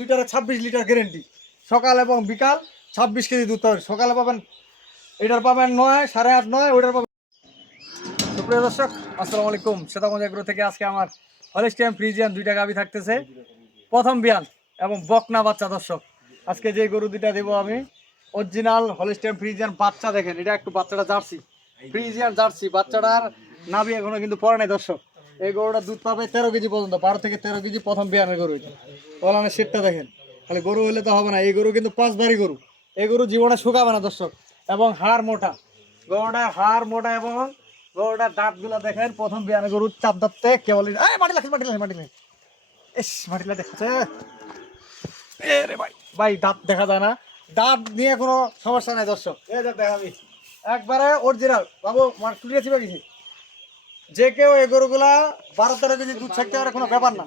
লিটারে 26 litre guarantee. সকাল এবং বিকাল 26 কেজি দুধ পাবেন। সকালে পাবেন, এটার পাবেন 9, 8.5, 9, ওটার পাবেন। সুপ্রিয় দর্শক, আসসালামু আলাইকুম। শ্বেতাগঞ্জ এগ্রো থেকে আজকে আমার হলিস্টিয়ান ফ্রিজিয়ান দুইটা গাভী থাকতেছে, প্রথম বিয়ান এবং বকনা বাচ্চা। দর্শক, আজকে যে গরু দুইটা দেবো আমি, অরিজিনাল হলিস্টিয়ান ফ্রিজিয়ান বাচ্চা। দেখেন, এটা একটু বাচ্চাটা জার্সি, ফ্রিজিয়ান জার্সি। বাচ্চাটার নাভি এখনো কিন্তু পড়ে নাই। দর্শক, এই গরুটা দুধ পাবে 13 কেজি পর্যন্ত, 12 থেকে 13 কেজি প্রথম বিয়ানের গরু। এটা ওলানের সেটটা দেখেন, তাহলে গরু হলে তো হবে না। এই গরু কিন্তু 5 বাড়ি গরু। এই গরু জীবনে শুকাবে না দর্শক, এবং হাড় মোটা। গরুটা হাড় মোটা এবং গরুটার দাঁতগুলো দেখেন, প্রথম বিয়ানে গরু চাপ দাঁততে কেবল মাটি লাগে, মাটি দেখছে। এ রে ভাই, ভাই দাঁত দেখা যায় না, দাঁত নিয়ে কোনো সমস্যা নাই দর্শক। এই যে দেখাবি একবারে অরিজিনাল বাবু, মার টুটিয়ে ছিপে গেছি। যে কেউ এই গরুগুলা 12-13 কেজি দুধ ছাড়তে পারে, কোনো ব্যাপার না।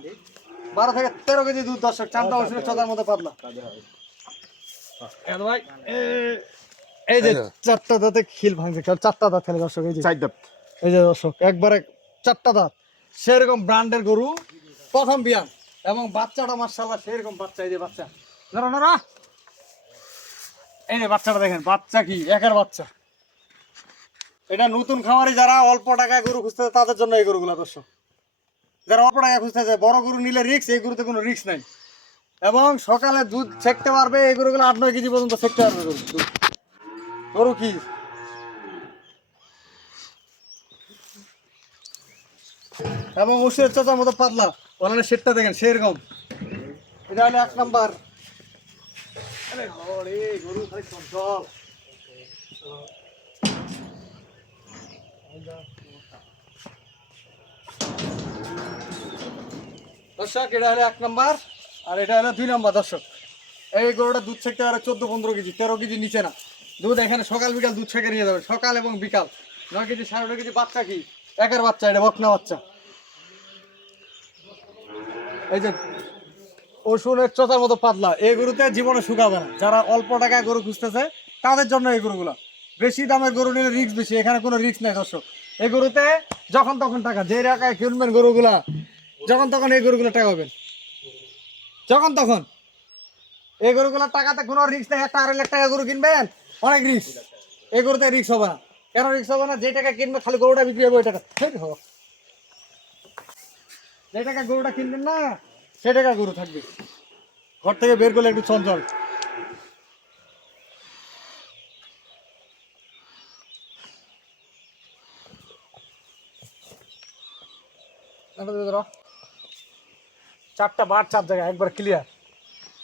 12 থেকে 13 কেজি দুধ দর্শক, চারটা ওষুধের চদার মতো পাতলা। ভাই এই যে চারটা দাঁতে খিল ভাঙছে, চারটা দাঁত খেলে দর্শক। এই যে এই যে দর্শক, একবারে চারটা দাঁত, সেরকম ব্র্যান্ডের গরু, প্রথম বিয়ান। এবং বাচ্চাটা মাশাআল্লাহ সেরকম বাচ্চা। এই যে বাচ্চা, না এই যে বাচ্চাটা দেখেন, বাচ্চা কি একের বাচ্চা। এটা নতুন খামারি যারা অল্প টাকায় গরু খুঁজতেছে তাদের জন্য এই গরুগুলা দর্শক। যারা অল্প টাকায় খুঁজতেছে, বড় গরু নিলে রিক্স, এই গরুতে কোনো রিক্স নাই। এবং সকালে দুধ ছেঁকতে পারবে এই গরুগুলো, 8-9 কেজি পর্যন্ত ছেঁকতে পারবে গরু কি। এবং ওষুধের চাচার মতো পাতলা, ওনার সেটটা দেখেন সেরকম। এটা হলো 1 নাম্বার। গরু খালি চঞ্চল। দর্শক, এটা হলো 1 নাম্বার, আর এটা হলো 2 নাম্বার। দর্শক, এই গরুটা দুধ ছেঁকতে পারে 14-15 কেজি, 13 কেজি নিচে না দুধ। এখানে সকাল বিকাল দুধ ছেঁকে নিয়ে যাবে, সকাল এবং বিকাল। 9 কেজি 9.5 কেজি বাচ্চা কি একের বাচ্চা, এটা বকনা বাচ্চা। এই যে ওষুধের চোতার মতো পাতলা, এই গরুতে জীবনে শুকাবে না। যারা অল্প টাকায় গরু খুঁজতেছে তাদের জন্য এই গরুগুলো। বেশি দামের গরু নিলে রিস্ক বেশি, এখানে কোনো রিস্ক নাই দর্শক। এই গরুতে যখন তখন টাকা, যে টাকায় কিনবেন গরুগুলা, যখন তখন এই গরুগুলো টাকা পাবেন, যখন তখন। এই গরুগুলোর টাকাতে কোনো রিস্ক নেই। 1-2.5 লাখ টাকা গরু কিনবেন, অনেক রিস্ক। এই গরুতে রিস্ক হবে না। কেন রিস্ক হবে না? যে টাকা কিনবে খালি গরুটা বিক্রি হবে ওই টাকা, ঠিক হবে। যে টাকা গরুটা কিনবেন না, সে টাকা গরু থাকবে। ঘর থেকে বের করলে একটু চঞ্চল। চারটা বার, 4 জায়গায় একবার ক্লিয়ার,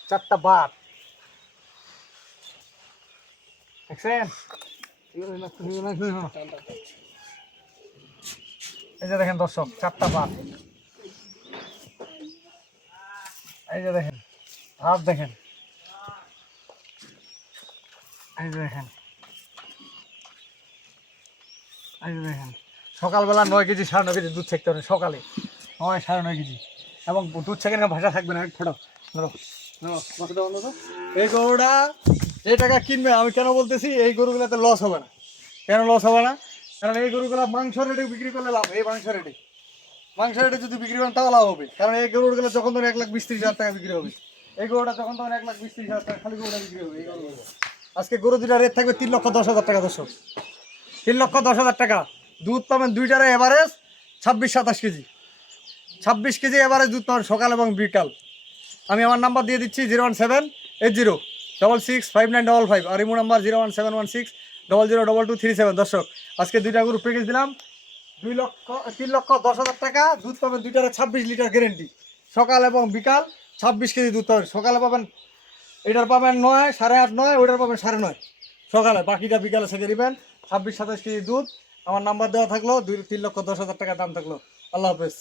4টা বার দেখছেন। এই যে দেখেন দর্শক, 4টা বার। এই যে দেখেন ভাব, দেখেন এই যে দেখেন, এই যে দেখেন। সকালবেলা 9 কেজি 9.5 কেজি দুধ ছেঁকতে হবে সকালে, 9, 9.5 কেজি। এবং দুধ ছেঁকে ভাষা থাকবে না। ফটো এই গরুটা যে টাকা কিনবে, আমি কেন বলতেছি এই গরুগুলোতে লস হবে না। কেন লস হবে না? কারণ এই গরুগুলো মাংস রেটে বিক্রি করলে লাভ। এই মাংস রেটে যদি বিক্রি করেন তাও লাভ হবে। কারণ এই গরুগুলো যখন ধরে 1,20,000 টাকা বিক্রি হবে, এই গরুটা যখন তখন 1,20,000 টাকা খালি গরুটা বিক্রি হবে। এই গরুগুলো আজকে গরু দুটা রেট থাকবে 3,10,000 টাকা দর্শক, 3,10,000 টাকা। দুধ পাবেন দুইটারে এভারেজ 26-27 কেজি, 26 কেজি এভারেজ দুধ পাবেন সকাল এবং বিকাল। আমি আমার নাম্বার দিয়ে দিচ্ছি 01780665955, আর ইমো নাম্বার 01716002237। দর্শক, আজকে দুইটা গরু প্যাকেজ দিলাম 3,10,000 টাকা। দুধ পাবেন দুইটারে 26 লিটার গ্যারেন্টি। সকাল এবং বিকাল 26 কেজি দুধ পাবেন। সকালে পাবেন, এটার পাবেন 9, 8.5, 9, ওইটার পাবেন 9.5 সকালে, বাকিটা বিকালে ছেড়ে দিবেন। 26-27 কেজি দুধ। আমার নাম্বার দেওয়া থাকলো, 3,10,000 টাকা দাম থাকলো। আল্লাহ হাফেজ।